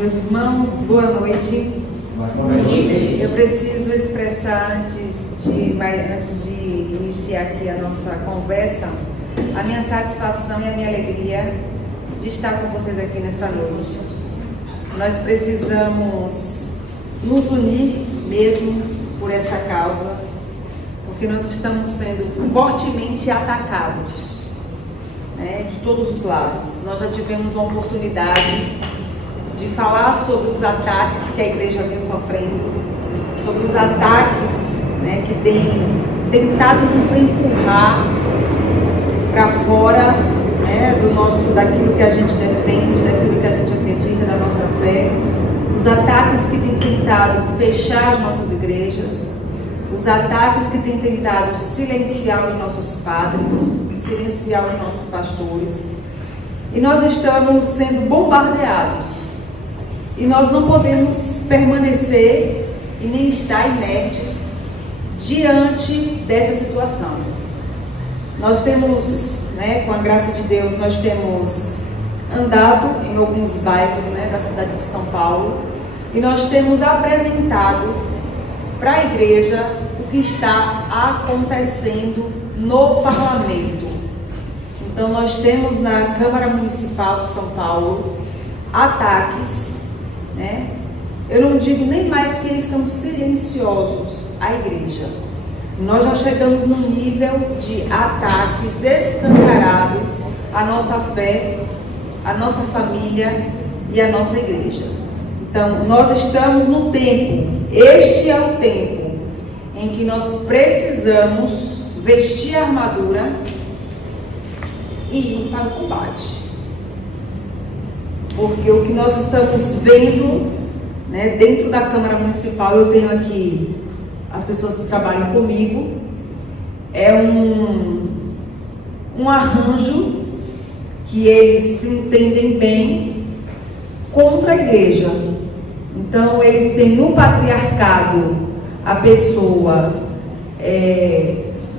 Meus irmãos, boa noite. Boa noite. Eu preciso expressar, antes de iniciar aqui a nossa conversa, a minha satisfação e a minha alegria de estar com vocês aqui nesta noite. Nós precisamos nos unir mesmo por essa causa, porque nós estamos sendo fortemente atacados, de todos os lados. Nós já tivemos uma oportunidade de falar sobre os ataques que a igreja vem sofrendo, sobre os ataques que têm tentado nos empurrar para fora daquilo que a gente defende, daquilo que a gente acredita, da nossa fé, os ataques que têm tentado fechar as nossas igrejas, os ataques que têm tentado silenciar os nossos padres, silenciar os nossos pastores, e nós estamos sendo bombardeados. E nós não podemos permanecer e nem estar inertes diante dessa situação. Nós temos, com a graça de Deus, nós temos andado em alguns bairros da cidade de São Paulo e nós temos apresentado para a igreja o que está acontecendo no parlamento. Então nós temos na Câmara Municipal de São Paulo ataques, eu não digo nem mais que eles são silenciosos à igreja. Nós já chegamos no nível de ataques escancarados à nossa fé, à nossa família e à nossa igreja. Então, nós estamos no tempo, este é o tempo em que nós precisamos vestir a armadura e ir para o combate. Porque o que nós estamos vendo, dentro da Câmara Municipal, eu tenho aqui as pessoas que trabalham comigo, é um arranjo que eles se entendem bem contra a igreja. Então, eles têm no patriarcado a pessoa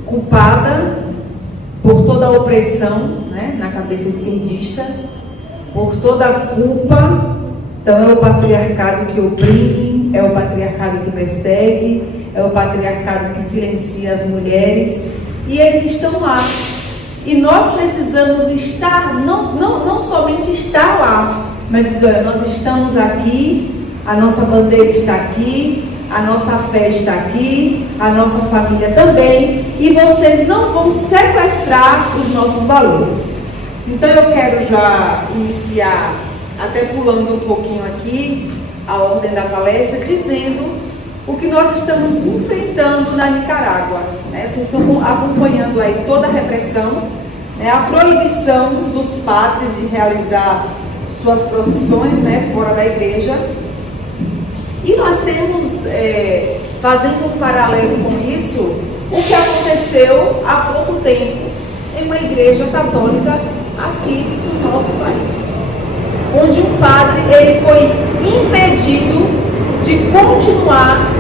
culpada por toda a opressão, na cabeça esquerdista, por toda a culpa. Então é o patriarcado que oprime, é o patriarcado que persegue, é o patriarcado que silencia as mulheres, e eles estão lá. E nós precisamos estar, não somente estar lá, mas dizer, olha, nós estamos aqui, a nossa bandeira está aqui, a nossa fé está aqui, a nossa família também, e vocês não vão sequestrar os nossos valores. Então eu quero já iniciar, até pulando um pouquinho aqui, a ordem da palestra, dizendo o que nós estamos enfrentando na Nicarágua. Vocês estão acompanhando aí toda a repressão, a proibição dos padres de realizar suas procissões fora da igreja. E nós temos, fazendo um paralelo com isso, o que aconteceu há pouco tempo em uma igreja católica aqui no nosso país, onde um padre ele foi impedido de continuar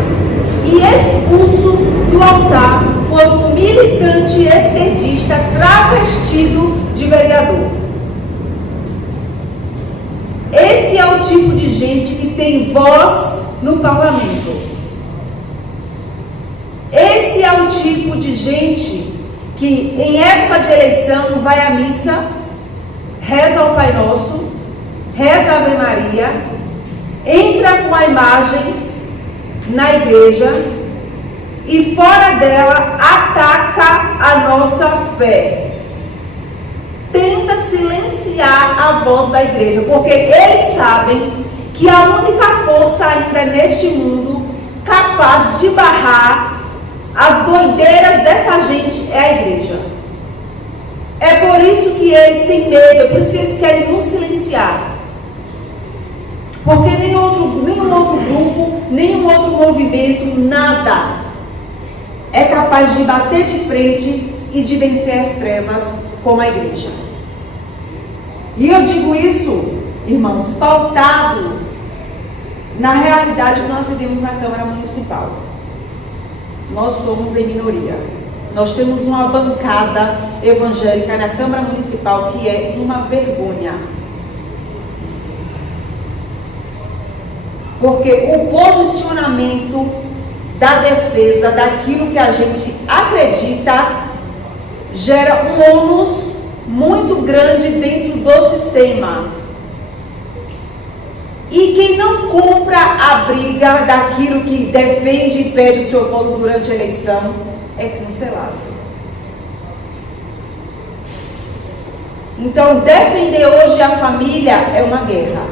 e expulso do altar por um militante esquerdista travestido de vereador. Esse é o tipo de gente que tem voz no parlamento. Esse é o tipo de gente que em época de eleição vai à missa, reza ao Pai Nosso, reza a Ave Maria, entra com a imagem na igreja e fora dela ataca a nossa fé. Tenta silenciar a voz da igreja, porque eles sabem que a única força ainda neste mundo capaz de barrar as doideiras dessa gente é a igreja. É por isso que eles têm medo, é por isso que eles querem nos silenciar. Porque nenhum outro grupo, nenhum outro movimento, nada é capaz de bater de frente e de vencer as trevas como a igreja. E eu digo isso, irmãos, pautado na realidade que nós vivemos na Câmara Municipal. Nós somos em minoria. Nós temos uma bancada evangélica na Câmara Municipal que é uma vergonha. Porque o posicionamento da defesa daquilo que a gente acredita gera um ônus muito grande dentro do sistema. E quem não compra a briga daquilo que defende e pede o seu voto durante a eleição é cancelado. Então, defender hoje a família é uma guerra.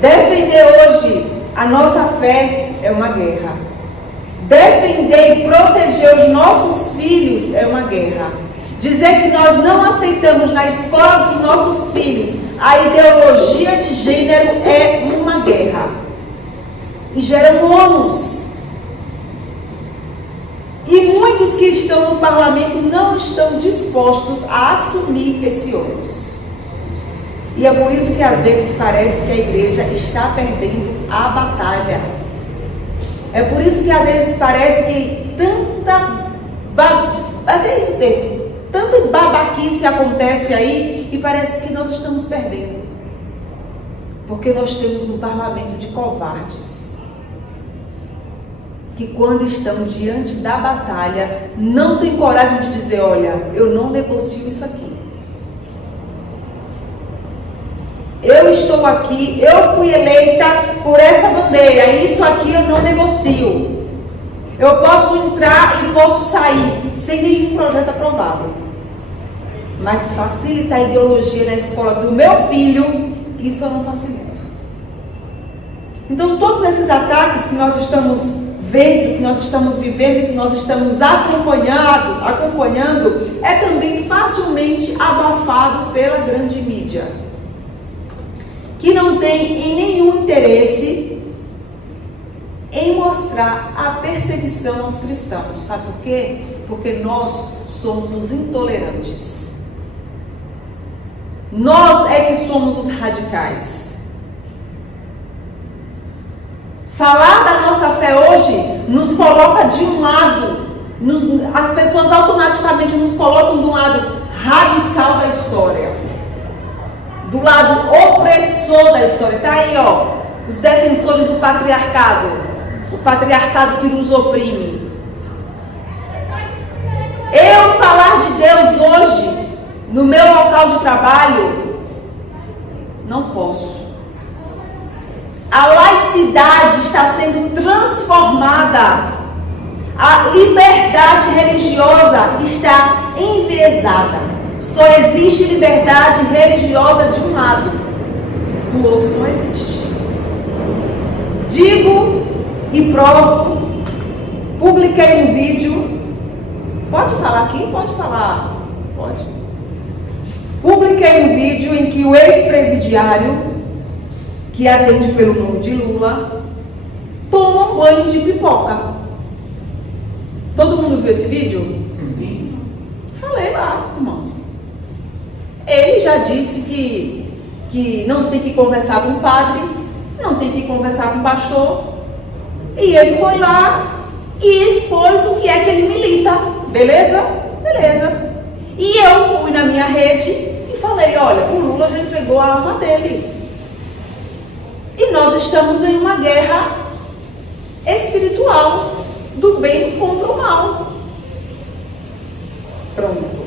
Defender hoje a nossa fé é uma guerra. Defender e proteger os nossos filhos é uma guerra. Dizer que nós não aceitamos na escola dos nossos filhos a ideologia de gênero é uma guerra. E gera um ônus. E muitos que estão no parlamento não estão dispostos a assumir esse ônus. E é por isso que às vezes parece que a igreja está perdendo a batalha. É por isso que às vezes parece que tanta babaquice acontece aí e parece que nós estamos perdendo. Porque nós temos um parlamento de covardes. Que quando estão diante da batalha, não tem coragem de dizer, olha, eu não negocio isso aqui. Eu estou aqui, eu fui eleita por essa bandeira, isso aqui eu não negocio. Eu posso entrar e posso sair sem nenhum projeto aprovado. Mas facilita a ideologia na escola do meu filho, isso eu não facilito. Então todos esses ataques que nós estamos vendo, que nós estamos vivendo e que nós estamos acompanhando, é também facilmente abafado pela grande mídia, que não tem em nenhum interesse em mostrar a perseguição aos cristãos. Sabe por quê? Porque nós somos os intolerantes. Nós é que somos os radicais. Falar da nossa fé hoje nos coloca de um lado, as pessoas automaticamente nos colocam do lado radical da história, do lado opressor da história. Está aí, ó, os defensores do patriarcado, o patriarcado que nos oprime. Eu falar de Deus hoje, no meu local de trabalho, não posso. A laicidade está sendo transformada. A liberdade religiosa está enviesada. Só existe liberdade religiosa de um lado, do outro não existe. Digo e provo, publiquei um vídeo. Pode falar aqui? Pode falar? Pode. Publiquei um vídeo em que o ex-presidiário, que atende pelo nome de Lula, toma um banho de pipoca. Todo mundo viu esse vídeo? Sim. Falei lá, irmãos. Ele já disse que não tem que conversar com o padre, não tem que conversar com o pastor. E ele foi lá e expôs o que é que ele milita. Beleza? Beleza. E eu fui na minha rede e falei, olha, o Lula já entregou a alma dele. E nós estamos em uma guerra espiritual do bem contra o mal. Pronto.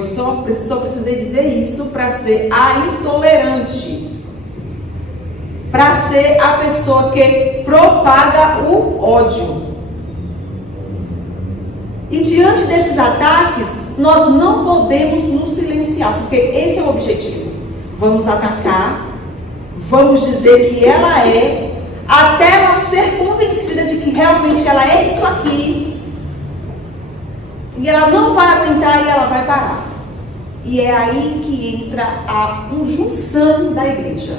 Só precisei dizer isso para ser a intolerante. Para ser a pessoa que propaga o ódio. E diante desses ataques, nós não podemos nos silenciar, porque esse é o objetivo. Vamos atacar. Vamos dizer que ela é, até ela ser convencida de que realmente ela é isso aqui. E ela não vai aguentar e ela vai parar. E é aí que entra a junção da igreja.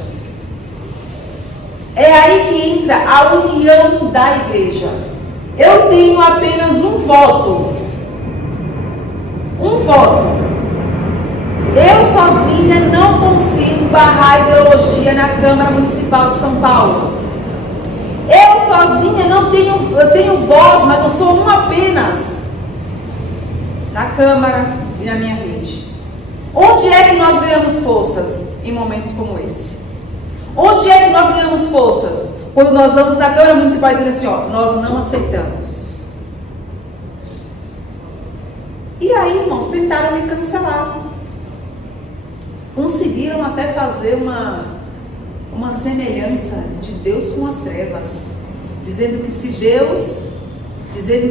É aí que entra a união da igreja. Eu tenho apenas um voto. Um voto. Eu sozinha não consigo barrar a ideologia na Câmara Municipal de São Paulo. Eu sozinha não tenho, eu tenho voz, mas eu sou uma apenas na Câmara e na minha rede. Onde é que nós ganhamos forças em momentos como esse? Onde é que nós ganhamos forças? Quando nós vamos na Câmara Municipal dizendo assim, ó, nós não aceitamos. E aí, irmãos, tentaram me cancelar. Conseguiram até fazer uma semelhança de Deus com as trevas, dizendo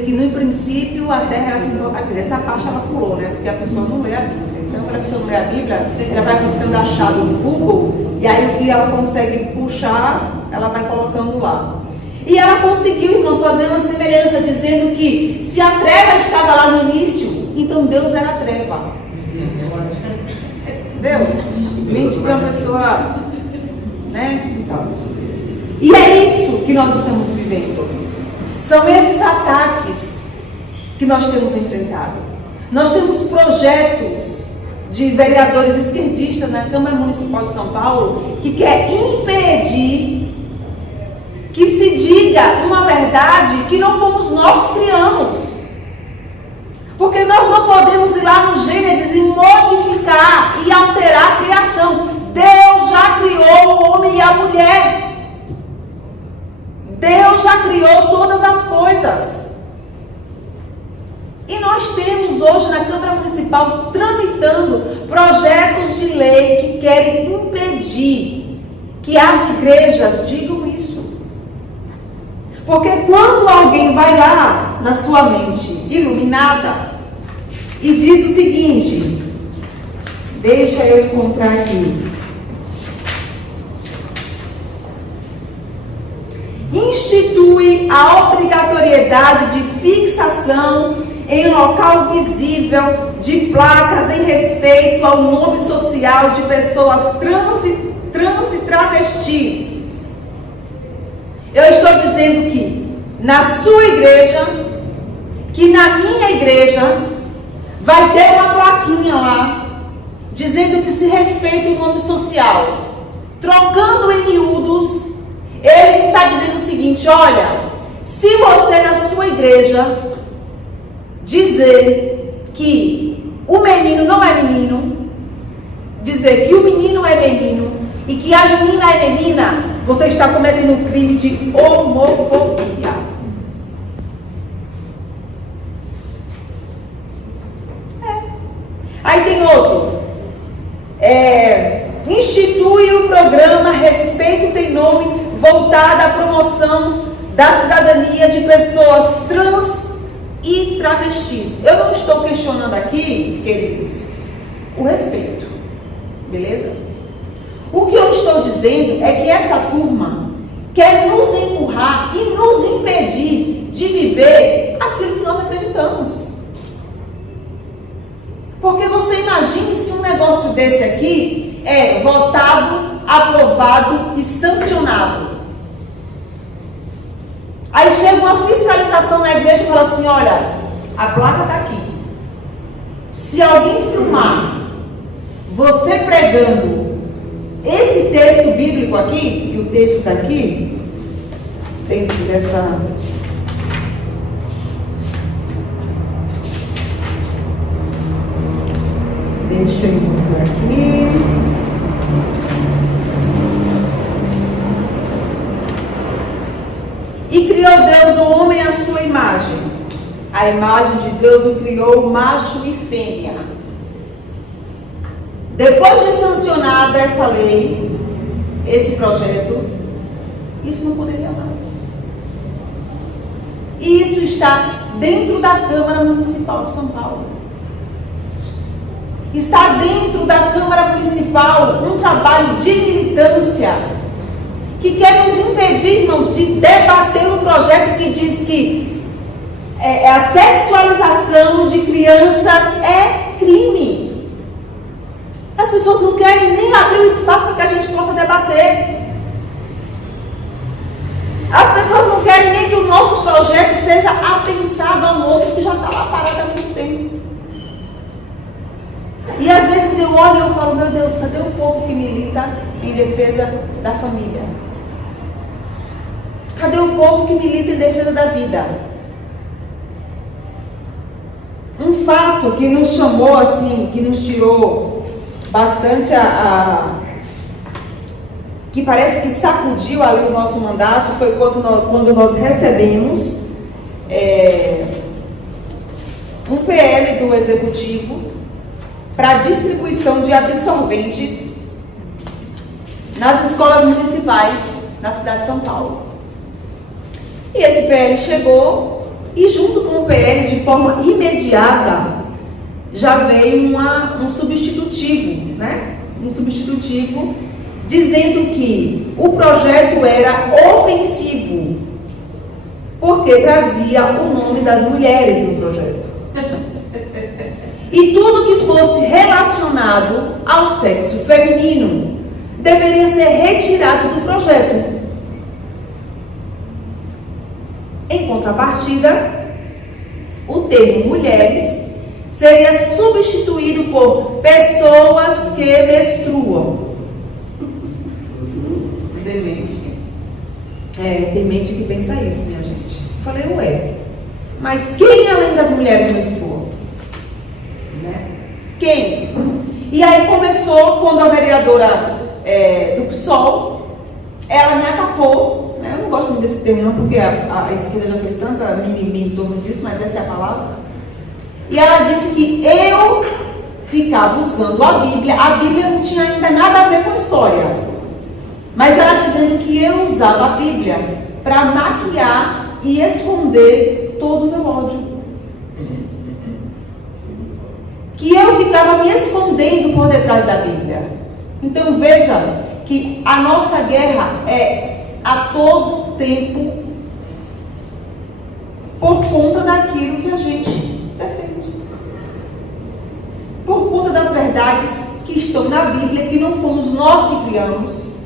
que no princípio a terra era assim, essa parte ela pulou, né? Porque a pessoa não lê a Bíblia. Então, quando a pessoa não lê a Bíblia, ela vai buscando achado no Google, e aí o que ela consegue puxar, ela vai colocando lá. E ela conseguiu, irmãos, fazer uma semelhança, dizendo que se a treva estava lá no início, então Deus era a treva. Entendeu? Mente para uma pessoa, né? E é isso que nós estamos vivendo. São esses ataques que nós temos enfrentado. Nós temos projetos de vereadores esquerdistas na Câmara Municipal de São Paulo que quer impedir que se diga uma verdade que não fomos nós que criamos. Porque nós não podemos ir lá no Gênesis e modificar e alterar a criação. Deus já criou o homem e a mulher. Deus já criou todas as coisas. E nós temos hoje na Câmara Municipal tramitando projetos de lei que querem impedir que as igrejas digam isso. Porque quando alguém vai lá na sua mente iluminada e diz o seguinte, deixa eu encontrar aqui. Institui a obrigatoriedade de fixação em local visível de placas em respeito ao nome social de pessoas trans e travestis. Eu estou dizendo que na sua igreja, que na minha igreja, vai ter uma plaquinha lá, dizendo que se respeita o nome social. Trocando em miúdos, ele está dizendo o seguinte, olha, se você na sua igreja dizer que o menino não é menino, dizer que o menino é menino e que a menina é menina, você está cometendo um crime de homofobia. Aí tem outro. Institui o programa Respeito Tem Nome, voltado à promoção da cidadania de pessoas trans e travestis. Eu não estou questionando aqui, queridos, o respeito, beleza? O que eu estou dizendo é que essa turma quer nos empurrar e nos impedir de viver aquilo que nós acreditamos. Porque você imagine se um negócio desse aqui é votado, aprovado e sancionado. Aí chega uma fiscalização na igreja e fala assim, olha, a placa está aqui. Se alguém filmar você pregando esse texto bíblico aqui, e o texto está aqui, dentro dessa... Deixa eu encontrar aqui. E criou Deus o homem à sua imagem. A imagem de Deus o criou macho e fêmea. Depois de sancionada essa lei, esse projeto, isso não poderia mais. E isso está dentro da Câmara Municipal de São Paulo. Está dentro da Câmara Municipal um trabalho de militância que quer nos impedir, irmãos, de debater um projeto que diz que a sexualização de crianças é crime. As pessoas não querem nem abrir o espaço para que a gente possa debater. As pessoas não querem nem que o nosso projeto seja apensado a um outro que já está lá parado há muito tempo. E às vezes eu olho e eu falo, meu Deus, cadê o povo que milita em defesa da família? Cadê o povo que milita em defesa da vida? Um fato que nos chamou assim, que nos tirou bastante que parece que sacudiu ali o nosso mandato foi quando nós recebemos um PL do Executivo para distribuição de absolventes nas escolas municipais na cidade de São Paulo. E esse PL chegou e junto com o PL, de forma imediata, já veio um substitutivo, né? Um substitutivo dizendo que o projeto era ofensivo, porque trazia o nome das mulheres no projeto. E tudo que fosse relacionado ao sexo feminino deveria ser retirado do projeto. Em contrapartida, o termo mulheres seria substituído por pessoas que menstruam. Demente. Tem mente que pensa isso, minha gente. Falei, ué, mas quem além das mulheres menstrua? Né? Quem? E aí começou quando a vereadora do PSOL, ela me atacou, né? Eu não gosto muito desse termo não, porque a esquerda já fez tanta mimimi em torno disso, mas essa é a palavra. E ela disse que eu ficava usando a Bíblia não tinha ainda nada a ver com a história. Mas ela dizendo que eu usava a Bíblia para maquiar e esconder todo o meu ódio. Que eu ficava me escondendo por detrás da Bíblia. Então veja que a nossa guerra é a todo tempo por conta daquilo que a gente defende. Por conta das verdades que estão na Bíblia, que não fomos nós que criamos.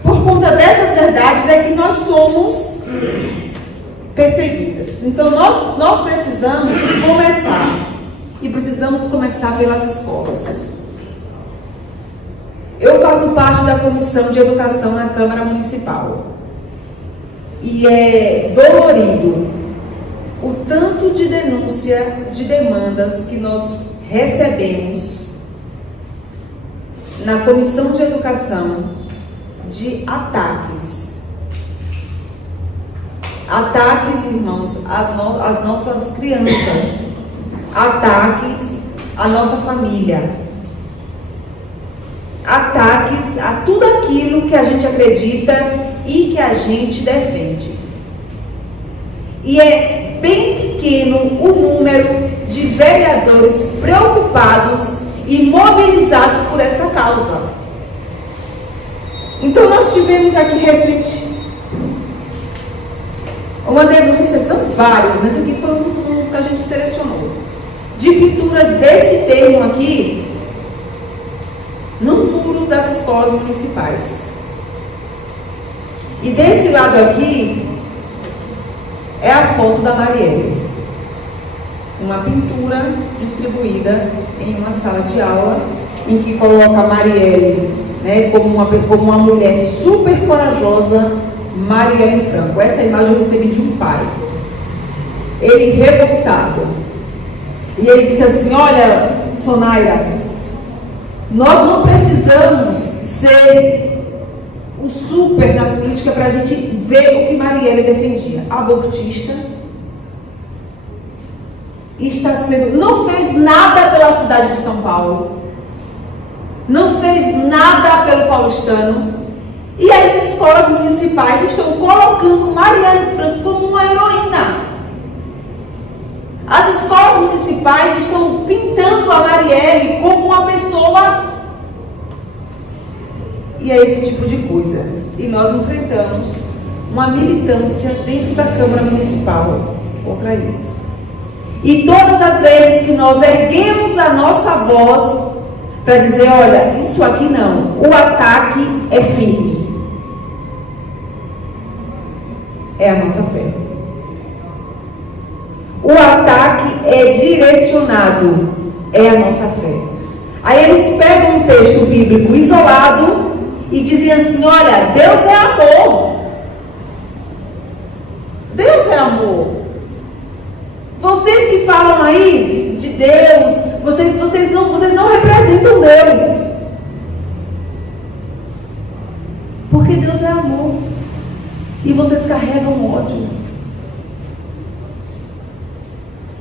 Por conta dessas verdades é que nós somos perseguidas. Então nós precisamos começar. E precisamos começar pelas escolas. Eu faço parte da Comissão de Educação na Câmara Municipal. E é dolorido o tanto de denúncia, de demandas que nós recebemos na Comissão de Educação de ataques. Ataques, irmãos, às nossas crianças. Ataques à nossa família. Ataques a tudo aquilo que a gente acredita e que a gente defende. E é bem pequeno o número de vereadores preocupados e mobilizados por esta causa. Então nós tivemos aqui recente uma denúncia, são várias, esse aqui foi um que a gente selecionou, de pinturas desse termo aqui nos muros das escolas municipais. E desse lado aqui é a foto da Marielle, uma pintura distribuída em uma sala de aula em que coloca a Marielle, né, como uma mulher super corajosa, Marielle Franco. Essa imagem eu recebi de um pai, ele revoltado, e ele disse assim: olha, Sonaira, nós não precisamos ser o super na política para a gente ver o que Marielle defendia. Abortista, não fez nada pela cidade de São Paulo, não fez nada pelo paulistano, e as escolas municipais estão colocando Marielle Franco como uma heroína. As escolas municipais estão pintando a Marielle como uma pessoa. E é esse tipo de coisa. E nós enfrentamos uma militância dentro da Câmara Municipal contra isso. E todas as vezes que nós erguemos a nossa voz para dizer: olha, isso aqui não, o ataque é firme. É a nossa fé. O ataque é direcionado, é a nossa fé. Aí eles pegam um texto bíblico isolado e dizem assim: olha, Deus é amor. Deus é amor. Vocês que falam aí de Deus, vocês não representam Deus. carregam ódio.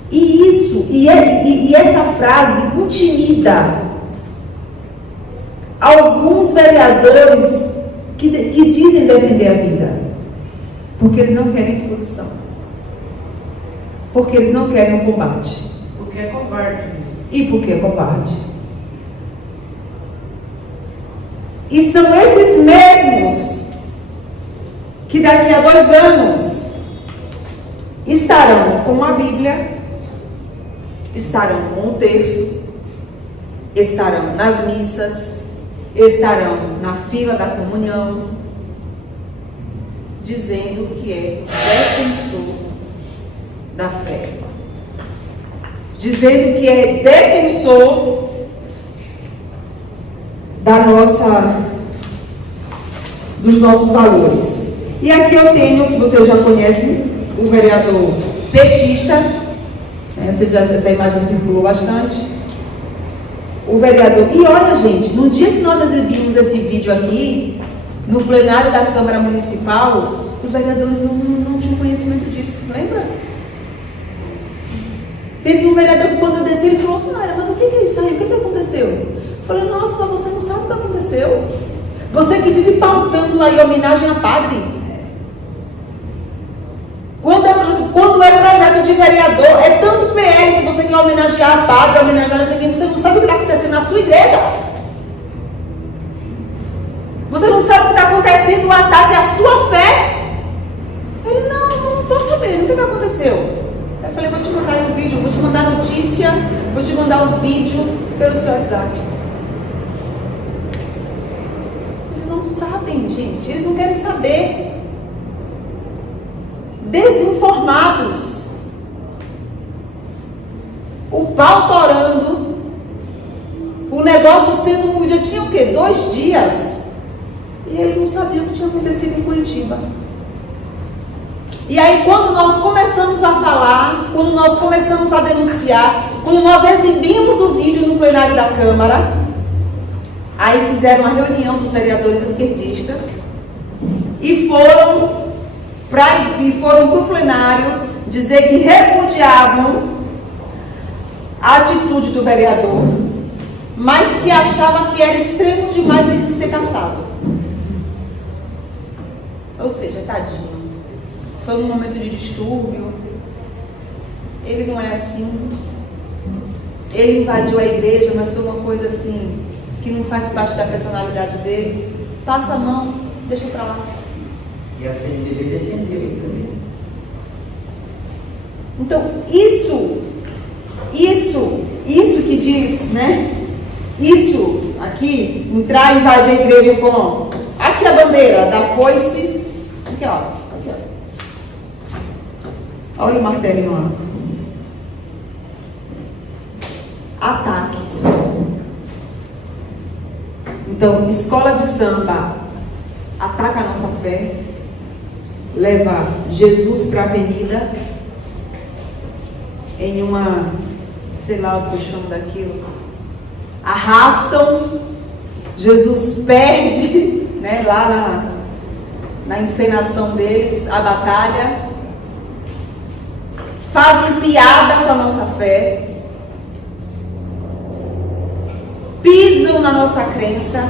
E essa frase intimida alguns vereadores que dizem defender a vida, porque eles não querem exposição, porque eles não querem o combate, Porque é covarde. e porque é covarde. E são esses mesmos que daqui a 2 anos estarão com a Bíblia, estarão com o terço, estarão nas missas, estarão na fila da comunhão, dizendo que é defensor da fé, dizendo que é defensor dos nossos valores. E aqui eu tenho, que vocês já conhecem, o vereador petista, essa imagem circulou bastante. O vereador, e olha gente, no dia que nós exibimos esse vídeo aqui, no plenário da Câmara Municipal, os vereadores não tinham conhecimento disso, lembra? Teve um vereador que quando eu desci, ele falou assim, mas o que é isso aí? O que aconteceu? Eu falei, nossa, mas você não sabe o que aconteceu? Você que vive pautando aí homenagem a padre. Quando é projeto de vereador, é tanto PL que você quer homenagear a padre, homenagear não sei quem, você não sabe o que está acontecendo na sua igreja. Você não sabe o que está acontecendo, o ataque à sua fé. Ele, não estou sabendo, o que aconteceu? Eu falei, vou te mandar aí um vídeo, vou te mandar a notícia, vou te mandar um vídeo pelo seu WhatsApp. Eles não sabem, gente, eles não querem saber. Desinformados. O pau torando, o negócio sendo, já tinha o quê? 2 dias. E ele não sabia o que tinha acontecido em Curitiba. E aí quando nós começamos a falar, quando nós começamos a denunciar, quando nós exibimos o vídeo no plenário da Câmara, aí fizeram uma reunião dos vereadores esquerdistas e foram para o plenário dizer que repudiavam a atitude do vereador, mas que achava que era extremo demais ele ser caçado. Ou seja, tadinho, foi um momento de distúrbio, ele não é assim, ele invadiu a igreja, mas foi uma coisa assim, que não faz parte da personalidade dele, passa a mão, deixa pra lá. E a CNBB defendeu ele também. Então, isso que diz, né? Isso aqui, entrar e invadir a igreja com... Aqui a bandeira da foice. Aqui, ó. Aqui, ó. Olha o martelinho lá. Ataques. Então, escola de samba ataca a nossa fé, leva Jesus para a avenida em uma, sei lá o que eu chamo daquilo, arrastam, Jesus perde, né, lá na encenação deles, a batalha, fazem piada com a nossa fé, pisam na nossa crença,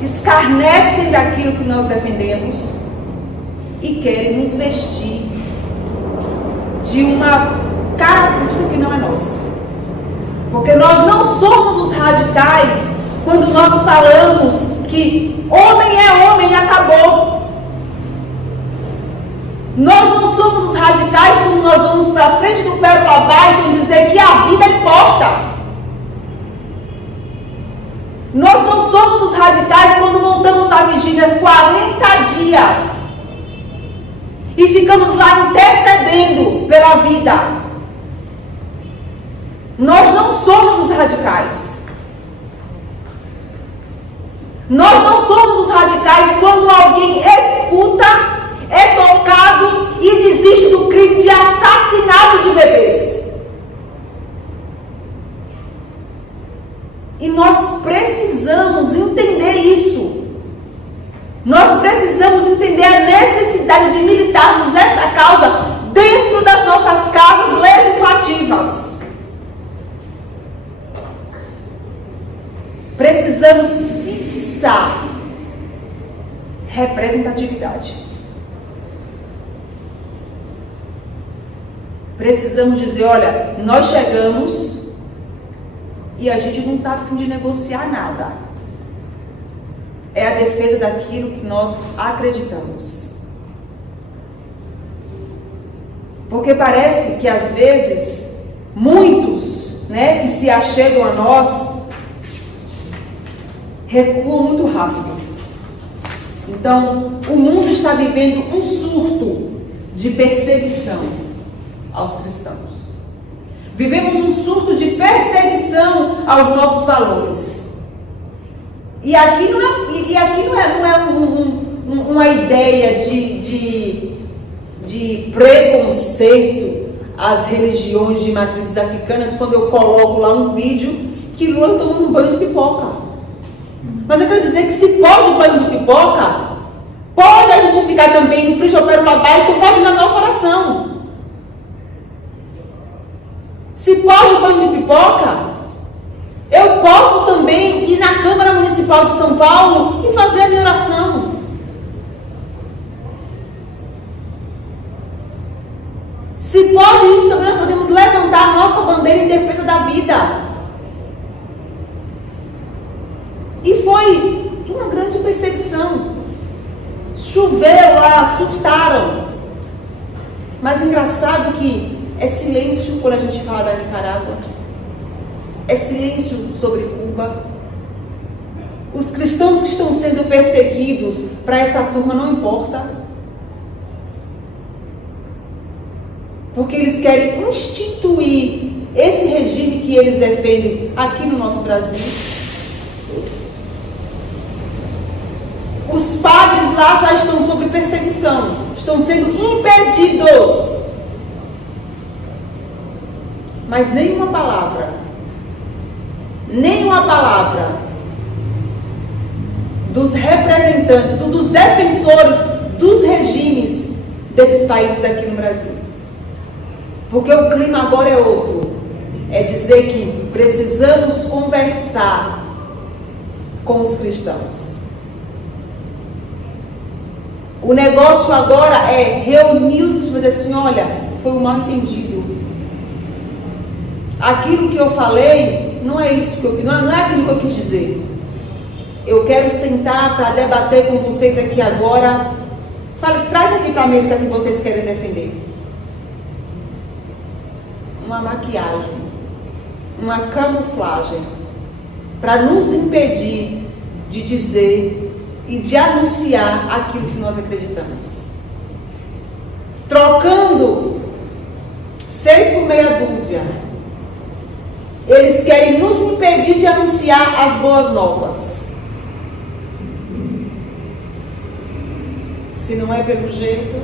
escarnecem daquilo que nós defendemos e querem nos vestir de uma carapuça que não é nossa. Porque nós não somos os radicais quando nós falamos que homem é homem e acabou. Nós não somos os radicais quando nós vamos para frente do Pérola Byton dizer que a vida importa. Nós não somos os radicais quando montamos a vigília 40 dias e ficamos lá intercedendo pela vida. Nós não somos os radicais. Nós não somos os radicais quando alguém escuta, é tocado e desiste do crime de assassinato de bebês. E nós precisamos entender isso. Nós precisamos entender a necessidade de militarmos esta causa dentro das nossas casas legislativas. Precisamos fixar representatividade. Precisamos dizer, olha, nós chegamos e a gente não está a fim de negociar nada. É a defesa daquilo que nós acreditamos. Porque parece que às vezes muitos, que se achegam a nós recuam muito rápido. Então, o mundo está vivendo um surto de perseguição aos cristãos. Vivemos um surto de perseguição aos nossos valores. E aqui não é uma ideia de preconceito às religiões de matrizes africanas, quando eu coloco lá um vídeo que Lula toma um banho de pipoca. Mas eu quero dizer que se pode banho de pipoca, pode a gente ficar também em frente ao Perulabai fazendo a nossa oração. Se pode banho de pipoca, eu posso também ir na Câmara Municipal de São Paulo e fazer a minha oração. Se pode isso também, nós podemos levantar a nossa bandeira em defesa da vida. E foi uma grande perseguição. Choveu lá, surtaram. Mas engraçado que é silêncio quando a gente fala da Nicarágua. É silêncio sobre Cuba. Os cristãos que estão sendo perseguidos, para essa turma não importa. Porque eles querem instituir esse regime que eles defendem aqui no nosso Brasil. Os padres lá já estão sob perseguição, estão sendo impedidos. Mas nenhuma palavra dos representantes, dos defensores dos regimes desses países aqui no Brasil. Porque o clima agora é outro. É dizer que precisamos conversar com os cristãos. O negócio agora é reunir os cristãos e dizer assim, olha, foi um mal entendido. Aquilo que eu falei não é isso não é aquilo que eu quis dizer. Eu quero sentar para debater com vocês aqui agora. Traz aqui para a mesa que vocês querem defender. Uma maquiagem, uma camuflagem, para nos impedir de dizer e de anunciar aquilo que nós acreditamos. Trocando 6 por meia dúzia. Eles querem nos impedir de anunciar as boas novas. Se não é pelo jeito,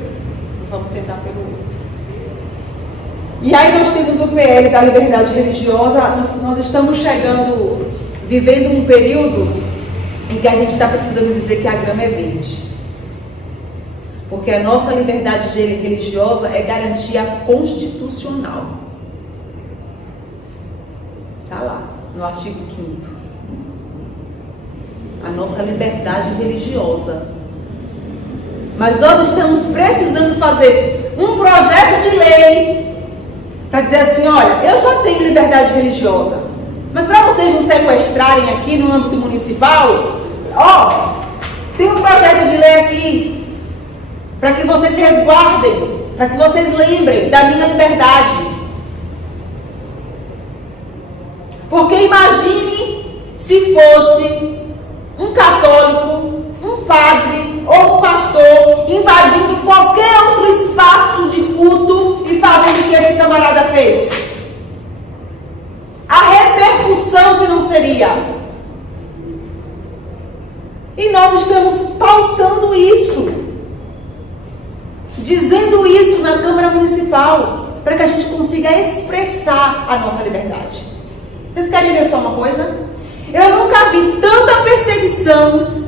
vamos tentar pelo outro. E aí nós temos o PL da liberdade religiosa. Nós estamos vivendo um período em que a gente está precisando dizer que a grama é verde. Porque a nossa liberdade religiosa é garantia constitucional. Está lá, no artigo 5º. A nossa liberdade religiosa. Mas nós estamos precisando fazer um projeto de lei para dizer assim, olha, eu já tenho liberdade religiosa, mas para vocês não sequestrarem aqui no âmbito municipal, tem um projeto de lei aqui, para que vocês resguardem, para que vocês lembrem da minha liberdade. Porque imagine se fosse um católico, um padre ou um pastor invadindo qualquer outro espaço de culto e fazendo o que esse camarada fez. A repercussão que não seria. E nós estamos pautando isso, dizendo isso na Câmara Municipal, para que a gente consiga expressar a nossa liberdade. Vocês querem ver só uma coisa? Eu nunca vi tanta perseguição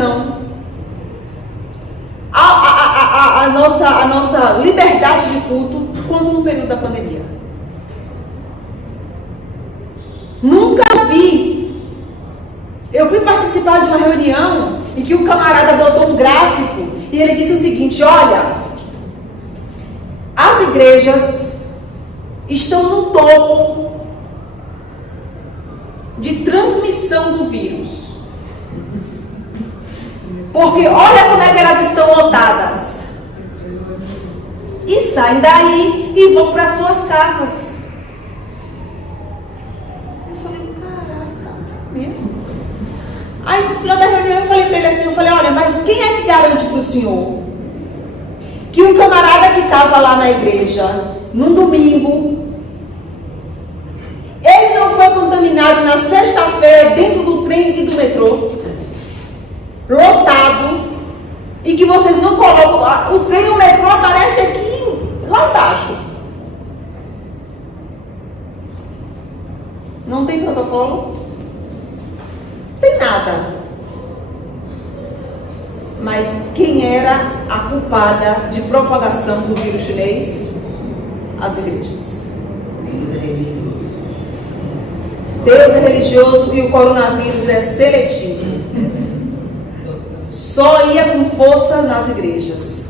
atenção a nossa liberdade de culto quanto no período da pandemia. Nunca vi. Eu fui participar de uma reunião em que o camarada botou um gráfico e ele disse o seguinte: olha, as igrejas estão no topo de transmissão do vírus. Porque olha como é que elas estão lotadas. E saem daí e vão para suas casas. Eu falei, caraca, mesmo? Aí no final da reunião eu falei para ele assim, olha, mas quem é que garante para o senhor que o camarada que estava lá na igreja no domingo, ele não foi contaminado na sexta-feira dentro do trem e do metrô, lotado, e que vocês não colocam, o trem e o metrô aparece aqui, lá embaixo. Não tem protocolo? Não tem nada. Mas quem era a culpada de propagação do vírus chinês? As igrejas. Deus é religioso e o coronavírus é seletivo. Só ia com força nas igrejas.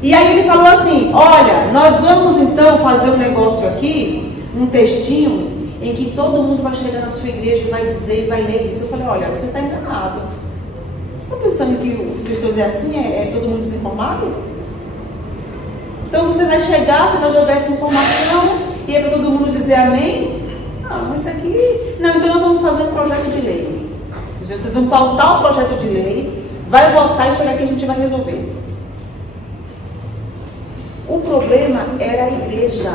E aí ele falou assim, olha, nós vamos então fazer um negócio aqui, um textinho, em que todo mundo vai chegar na sua igreja e vai dizer, vai ler isso. Eu falei, olha, você está enganado. Você está pensando que os cristãos é assim, é todo mundo desinformado? Então você vai chegar, você vai jogar essa informação e é para todo mundo dizer amém? Não, isso aqui... Não, então nós vamos fazer um projeto de lei. Vocês vão pautar o projeto de lei, vai votar e chegar aqui a gente vai resolver. O problema era a igreja.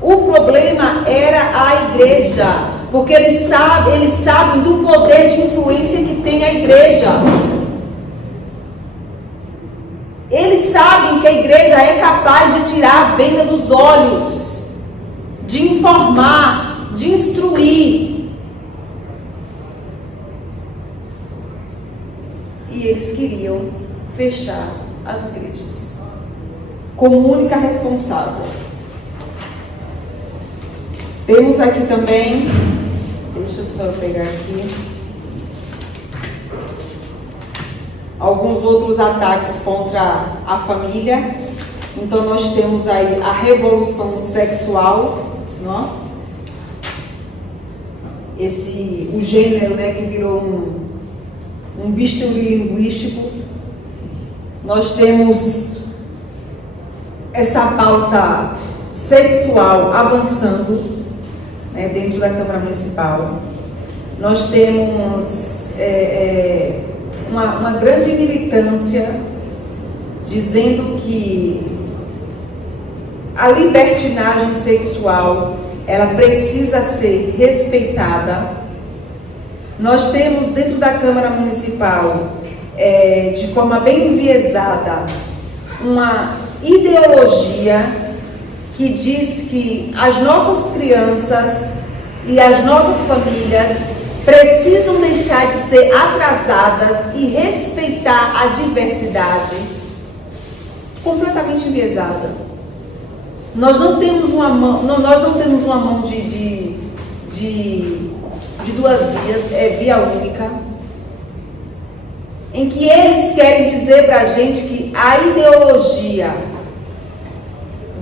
O problema era a igreja. Porque eles sabem do poder de influência que tem a igreja. Eles sabem que a igreja é capaz de tirar a venda dos olhos, de informar, de instruir. E eles queriam fechar as igrejas como única responsável. Temos aqui também, deixa eu só pegar aqui, alguns outros ataques contra a família. Então nós temos aí a revolução sexual, não? O gênero, né, que virou um bisturi linguístico. Nós temos essa pauta sexual avançando, né, dentro da Câmara Municipal. Nós temos uma grande militância dizendo que a libertinagem sexual ela precisa ser respeitada. Nós temos dentro da Câmara Municipal, de forma bem enviesada, uma ideologia que diz que as nossas crianças e as nossas famílias precisam deixar de ser atrasadas e respeitar a diversidade. Completamente enviesada. Nós não temos uma mão de duas vias, é via única, em que eles querem dizer para a gente que a ideologia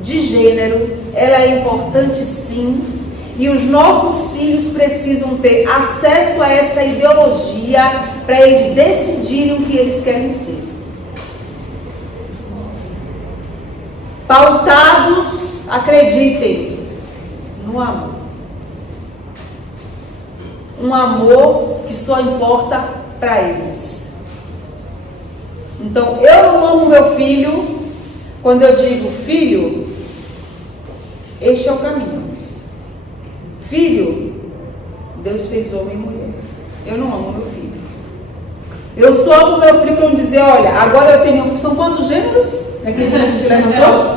de gênero, ela é importante sim, e os nossos filhos precisam ter acesso a essa ideologia para eles decidirem o que eles querem ser. Pautados, acreditem, no amor. Um amor que só importa para eles. Então, eu não amo meu filho quando eu digo, filho, este é o caminho. Filho, Deus fez homem e mulher. Eu não amo meu filho. Eu só amo meu filho quando dizer, olha, agora eu tenho, são quantos gêneros? Naquele dia a gente levantou?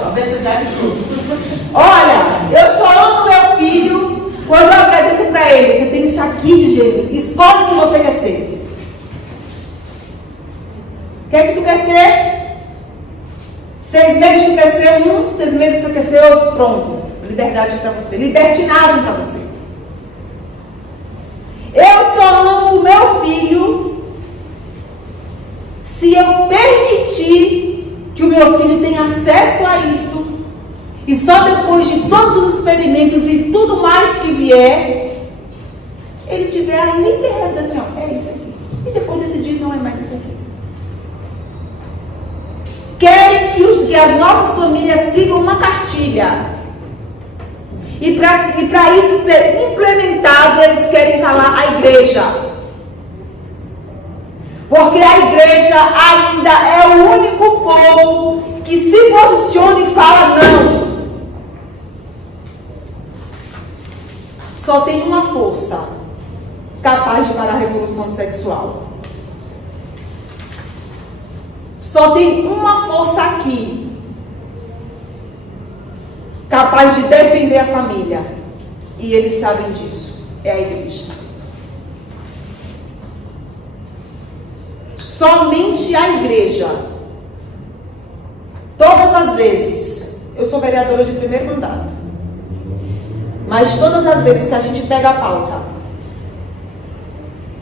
Olha, eu só amo meu filho quando eu apresento para ele, você tem isso aqui de gêneros. Escolhe o que você quer ser. O que é que tu quer ser? 6 meses tu quer ser um, 6 meses você quer ser outro. Pronto. Liberdade para você. Libertinagem para você. Eu só amo o meu filho se eu permitir que o meu filho tenha acesso a isso. E só depois de todos os experimentos e tudo mais que vier, ele tiver a liberdade de dizer assim, ó, é isso aqui. E depois decidir, não é mais isso aqui. Querem que as nossas famílias sigam uma cartilha. E para isso ser implementado, eles querem calar a igreja. Porque a igreja ainda é o único povo que se posiciona e fala não. Só tem uma força capaz de parar a revolução sexual. Só tem uma força aqui capaz de defender a família. E eles sabem disso. É a igreja. Somente a igreja. Todas as vezes, eu sou vereadora de primeiro mandato, mas todas as vezes que a gente pega a pauta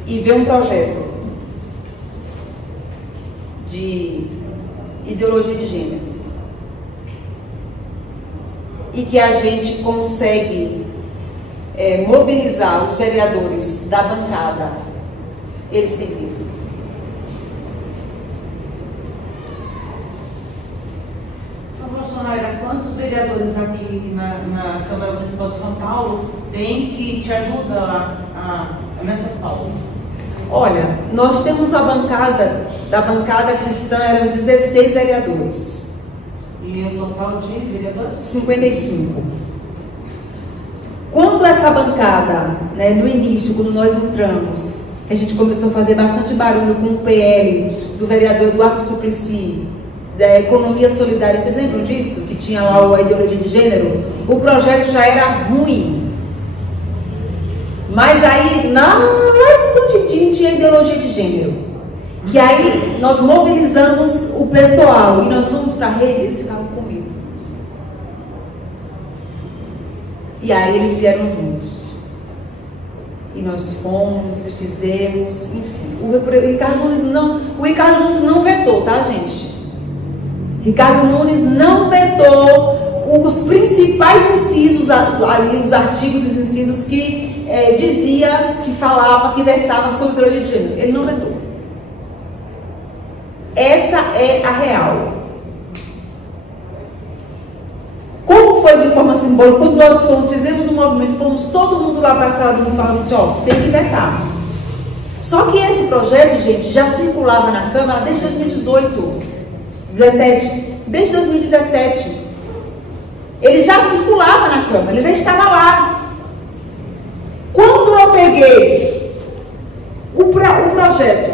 e vê um projeto de ideologia de gênero e que a gente consegue mobilizar os vereadores da bancada, eles têm medo. Bolsonaro, quantos vereadores aqui na Câmara Municipal de São Paulo tem que te ajudam nessas pautas? Olha, nós temos a bancada, da bancada cristã eram 16 vereadores. E o total de vereadores? 55. Quando essa bancada, no início, quando nós entramos, a gente começou a fazer bastante barulho com o PL do vereador Eduardo Suplicy, da economia solidária, vocês lembram disso? Que tinha lá a ideologia de gênero? O projeto já era ruim. Mas aí, na escondidinha, tinha ideologia de gênero. Que aí nós mobilizamos o pessoal e nós fomos para a rede e eles ficavam com medo. E aí eles vieram juntos. E nós fomos e fizemos, enfim. O Ricardo Nunes não vetou, tá, gente? Ricardo Nunes não vetou os principais incisos, ali os artigos e os incisos que dizia, que falava, que versava sobre ideologia de gênero. Ele não vetou. Essa é a real. Como foi de forma simbólica, quando nós fizemos um movimento, fomos todo mundo lá para a sala e falamos assim, ó, tem que vetar. Só que esse projeto, gente, já circulava na Câmara desde 2018. 17, desde 2017, ele já circulava na Câmara, ele já estava lá. Quando eu peguei o projeto,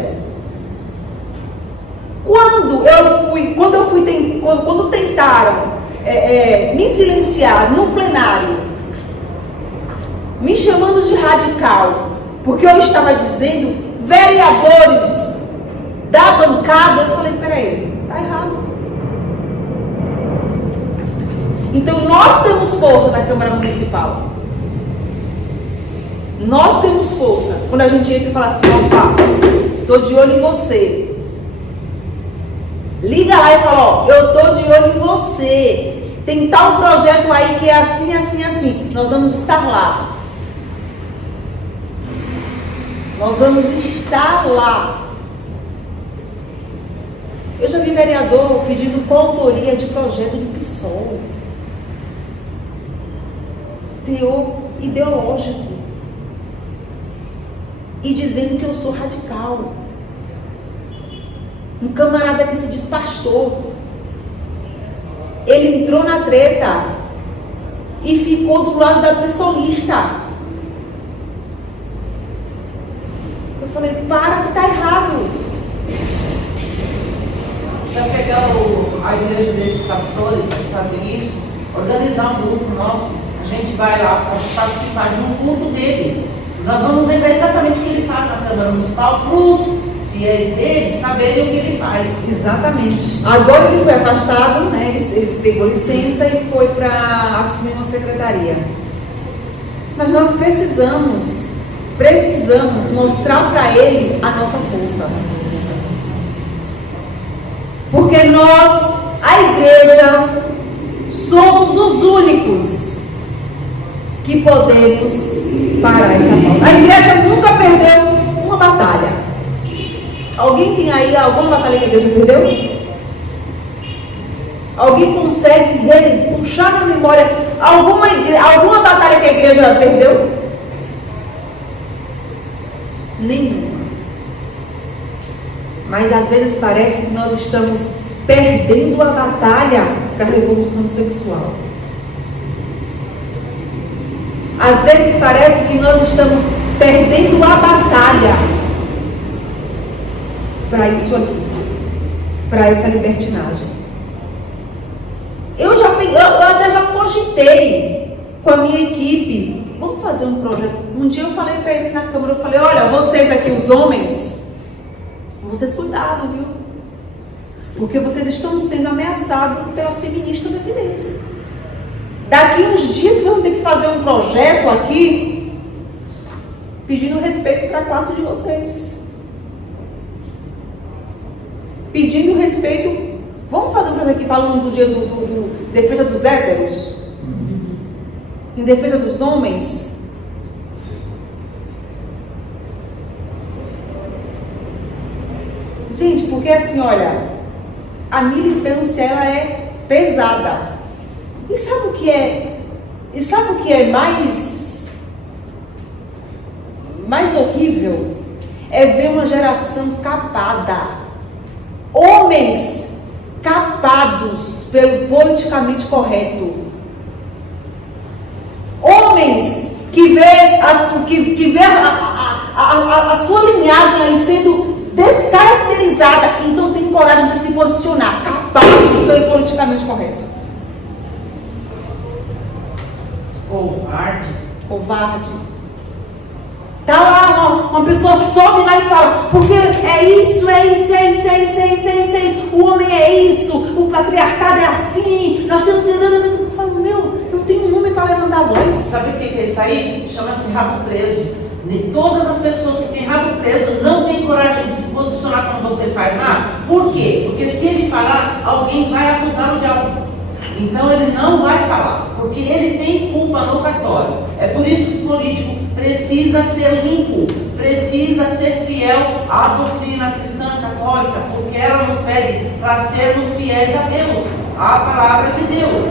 quando tentaram me silenciar no plenário, me chamando de radical, porque eu estava dizendo vereadores da bancada, eu falei, peraí, está errado. Então nós temos força na Câmara Municipal. Nós temos força. Quando a gente entra e fala assim, opa, estou de olho em você. Liga lá e fala, ó, eu estou de olho em você. Tem tal projeto aí que é assim, assim, assim. Nós vamos estar lá. Nós vamos estar lá. Eu já vi vereador pedindo coautoria de projeto do PSOL. Teor ideológico. E dizendo que eu sou radical. Um camarada que se diz pastor. Ele entrou na treta e ficou do lado da pessoalista. Eu falei, para que tá errado. Para pegar a igreja desses pastores que fazem isso, organizar um grupo nosso, a gente vai lá participar de um culto dele. Nós vamos lembrar exatamente o que ele faz na Câmara Municipal para os fiéis dele saberem o que ele faz. Exatamente. Agora ele foi afastado, né? Ele pegou licença e foi para assumir uma secretaria. Mas nós precisamos mostrar para ele a nossa força. Porque nós, a igreja, somos os únicos que podemos parar essa volta. A igreja nunca perdeu uma batalha. Alguém tem aí alguma batalha que a igreja perdeu? Alguém consegue puxar na memória alguma batalha que a igreja perdeu? Nenhuma. Mas às vezes parece que nós estamos perdendo a batalha para a revolução sexual. Às vezes parece que nós estamos perdendo a batalha para isso aqui, para essa libertinagem. Eu até já cogitei com a minha equipe, vamos fazer um projeto. Um dia eu falei para eles na Câmara, eu falei, olha, vocês aqui, os homens, vocês cuidado, viu? Porque vocês estão sendo ameaçados pelas feministas aqui dentro. Daqui uns dias vocês vão ter que fazer um projeto aqui pedindo respeito para a classe de vocês. Pedindo respeito. Vamos fazer um projeto aqui falando do dia do defesa dos héteros? Em defesa dos homens? Gente, porque assim, olha, a militância ela é pesada. E sabe o que é? E sabe o que é mais horrível? É ver uma geração capada. Homens capados pelo politicamente correto. Homens que vê a sua linhagem ali sendo descaracterizada, então tem coragem de se posicionar, capados pelo politicamente correto. Covarde. Tá lá, uma pessoa sobe lá e fala, porque é isso. O homem é isso, o patriarcado é assim, nós temos que... Eu falo, não tem um homem para levantar a voz. Sabe o que é isso aí? Chama-se rabo preso. Todas as pessoas que têm rabo preso não têm coragem de se posicionar como você faz lá. Por quê? Porque se ele falar, alguém vai acusá-lo de algo. Então ele não vai falar, porque ele tem culpa no cartório. É por isso que o político precisa ser limpo, precisa ser fiel à doutrina cristã católica, porque ela nos pede para sermos fiéis a Deus, à palavra de Deus.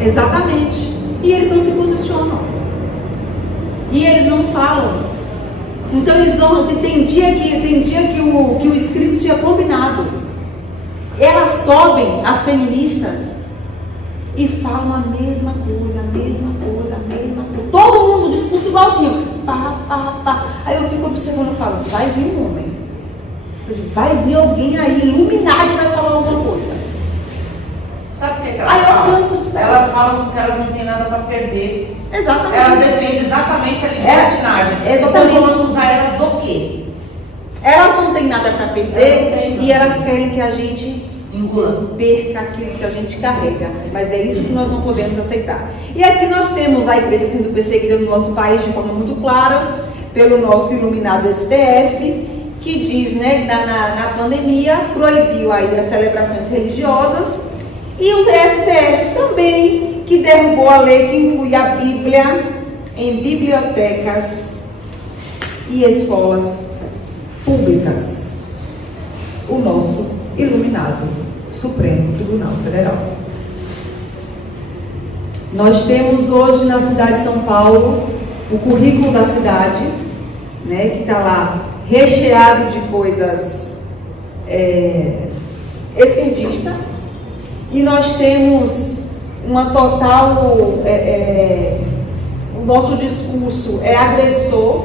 Exatamente. E eles não se posicionam. E eles não falam. Então eles vão. Tem dia que o script é combinado. Elas sobem, as feministas, e falam a mesma coisa. Todo mundo discurso igualzinho. Pá. Aí eu fico observando e falo, vai vir um homem. Vai vir alguém aí iluminado e vai falar alguma coisa. Sabe o que elas falam? Eu canso de elas falam porque elas não têm nada para perder. Exatamente. Elas defendem exatamente a libertinagem. Exatamente. Então vamos usar elas do quê? Elas não têm nada para perder e elas querem que a gente perca aquilo que a gente carrega. Mas é isso que nós não podemos aceitar. E aqui nós temos a igreja sendo perseguida no nosso país de forma muito clara pelo nosso iluminado STF, que diz, né, na pandemia proibiu aí as celebrações religiosas, e o STF também, que derrubou a lei que inclui a Bíblia em bibliotecas e escolas públicas. O nosso iluminado Supremo Tribunal Federal. Nós temos hoje na cidade de São Paulo o currículo da cidade, né, que está lá recheado de coisas esquerdistas, e nós temos uma total, o nosso discurso é agressor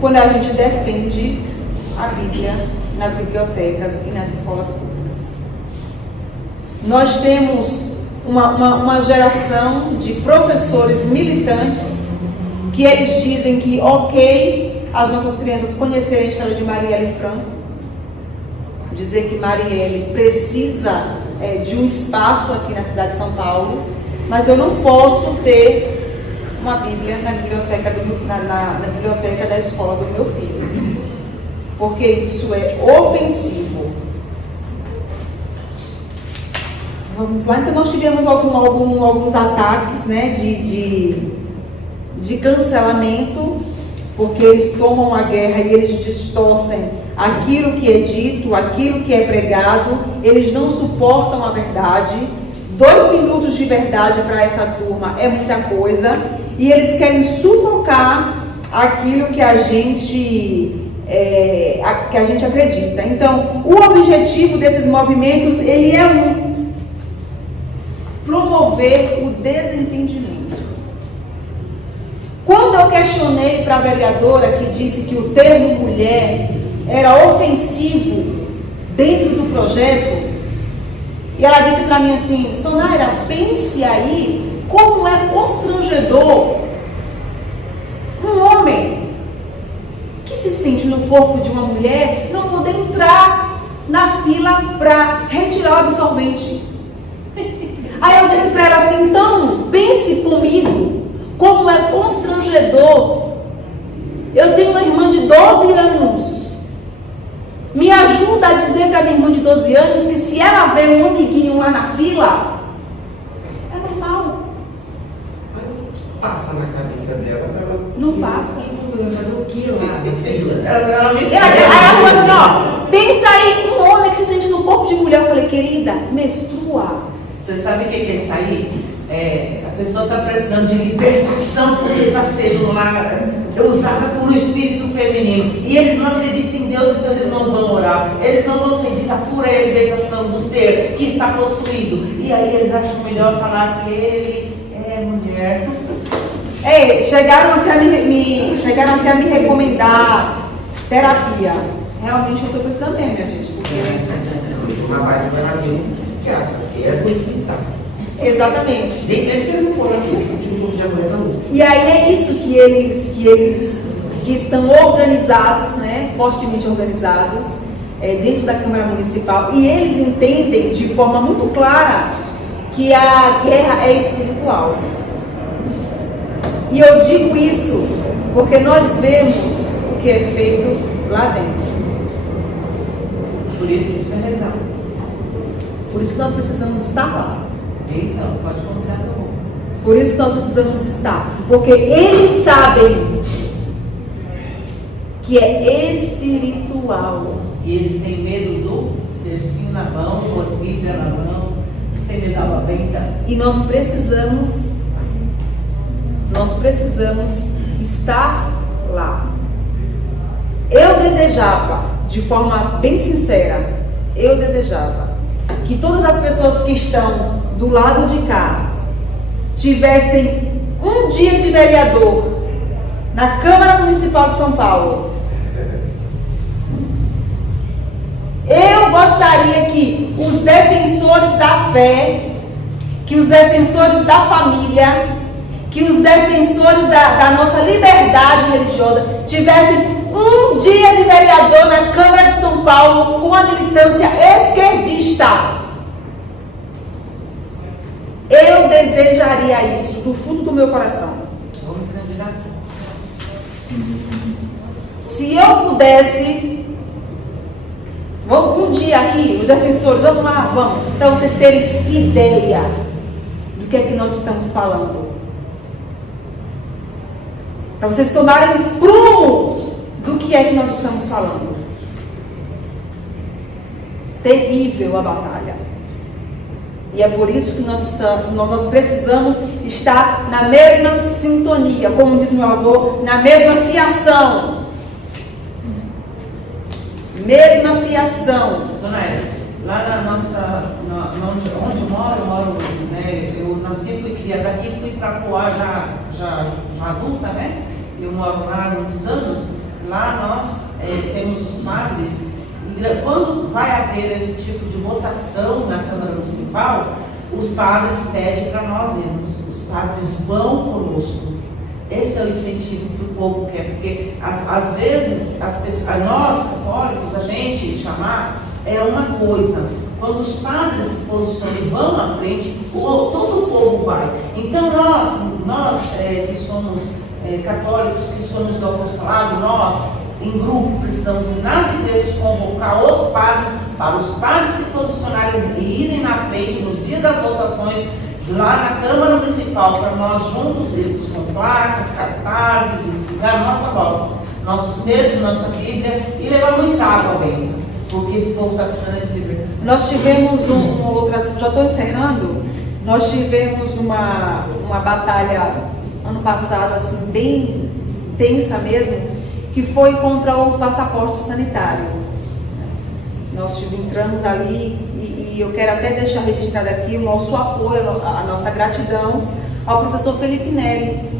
quando a gente defende a Bíblia nas bibliotecas e nas escolas públicas. Nós temos uma geração de professores militantes que eles dizem que ok, as nossas crianças conhecerem a história de Marielle Franco, dizer que Marielle precisa de um espaço aqui na cidade de São Paulo, mas eu não posso ter uma Bíblia na biblioteca, na biblioteca da escola do meu filho, porque isso é ofensivo. Vamos lá, então nós tivemos alguns ataques, né, de cancelamento, porque eles tomam a guerra e eles distorcem aquilo que é dito, aquilo que é pregado, eles não suportam a verdade. 2 minutos de verdade para essa turma é muita coisa, e eles querem sufocar aquilo que a gente acredita. Então, o objetivo desses movimentos, ele é promover o desentendimento. Quando eu questionei para a vereadora que disse que o termo mulher era ofensivo dentro do projeto, e ela disse para mim assim: Sonaira, pense aí como é constrangedor um homem que se sente no corpo de uma mulher não poder entrar na fila para retirar o absorvente. Aí eu disse para ela assim: então pense comigo como é constrangedor. Eu tenho uma irmã de 12 anos. Me ajuda a dizer para minha irmã de 12 anos que se ela vê um amiguinho lá na fila, é normal. Mas o que passa na cabeça dela? Não passa. Fazer o que lá na fila? Ela falou assim, ó, pensa aí, um homem que se sente no corpo de mulher. Eu falei: querida, menstrua. Você sabe o que é isso aí? A pessoa está precisando de libertação porque está sendo lá usada por um espírito feminino. E eles não acreditam em Deus, então eles não vão orar. Eles não vão pedir a pura libertação do ser que está possuído. E aí eles acham melhor falar que ele é mulher. Chegaram até a me recomendar terapia. Realmente eu estou precisando mesmo, minha gente. Porque... Uma base vai vir um psiquiatra, porque é doido. Exatamente. Deve ser não for aqui, esse tipo de mulher não. E aí é isso que eles que estão organizados, né, fortemente organizados, dentro da Câmara Municipal, e eles entendem de forma muito clara que a guerra é espiritual. E eu digo isso porque nós vemos o que é feito lá dentro. Por isso precisa rezar. Por isso que nós precisamos estar lá. Então, pode convidar todo mundo. Por isso que nós precisamos estar. Porque eles sabem que é espiritual. E eles têm medo do tercinho na mão, com a Bíblia na mão. Eles têm medo da lavenda. E nós precisamos estar lá. Eu desejava, de forma bem sincera, que todas as pessoas que estão do lado de cá tivessem um dia de vereador na Câmara Municipal de São Paulo. Eu gostaria que os defensores da fé, que os defensores da família, que os defensores da nossa liberdade religiosa tivessem um dia de vereador na Câmara de São Paulo com a militância esquerdista. Eu desejaria isso do fundo do meu coração. Vamos candidatar. Se eu pudesse, vamos um dia aqui, os defensores, vamos lá, vamos, para vocês terem ideia do que é que nós estamos falando. Para vocês tomarem prumo do que é que nós estamos falando. Terrível a batalha. E é por isso que nós precisamos estar na mesma sintonia, como diz meu avô, na mesma fiação. Mesma fiação. Sonaira, lá na nossa, onde eu moro, né, eu nasci, fui criada aqui, fui para Poá já adulta, né? Eu moro lá há muitos anos. Lá nós temos os padres. Quando vai haver esse tipo de votação na Câmara Municipal, os padres pedem para nós irmos. Os padres vão conosco. Esse é o incentivo que o povo quer, porque às vezes nós católicos, a gente chamar é uma coisa. Quando os padres se posicionam e vão à frente, todo o povo vai. Então nós que somos católicos, que somos do apostolado, nós em grupo precisamos ir nas igrejas convocar os padres, para os padres se posicionarem e irem na frente nos dias das votações, lá na Câmara Municipal, para nós juntos irmos com placas, cartazes, e dar a nossa voz, nossos textos, nossa Bíblia, e levar muita água benta, porque esse povo está precisando de libertação. Nós tivemos já estou encerrando, nós tivemos uma batalha ano passado, assim, bem tensa mesmo, que foi contra o passaporte sanitário. Nós entramos ali e eu quero até deixar registrado aqui o nosso apoio, a nossa gratidão ao professor Felipe Neri,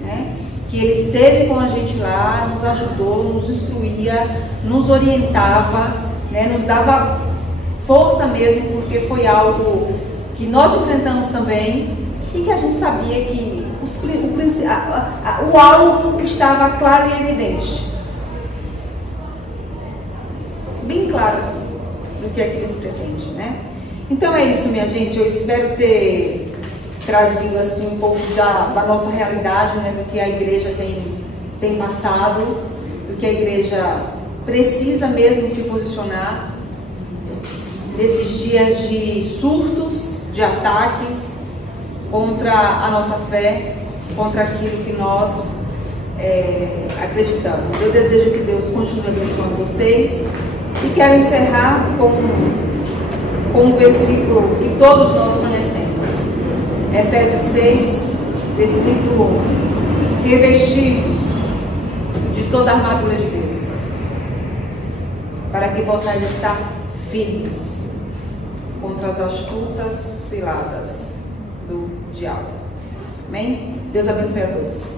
né? Que ele esteve com a gente lá, nos ajudou, nos instruía, nos orientava, né? Nos dava força mesmo, porque foi algo que nós enfrentamos também e que a gente sabia que o alvo estava claro e evidente. Bem claro assim, do que é que eles pretendem, né? Então é isso, minha gente. Eu espero ter trazido assim um pouco da nossa realidade, né? Do que a igreja tem passado, do que a igreja precisa mesmo se posicionar nesses dias de surtos, de ataques contra a nossa fé, contra aquilo que nós acreditamos. Eu desejo que Deus continue abençoando vocês e quero encerrar com um versículo que todos nós conhecemos. Efésios 6, versículo 11. Revestivos de toda a armadura de Deus, para que possais estar firmes contra as astutas ciladas do diabo. Amém? Deus abençoe a todos.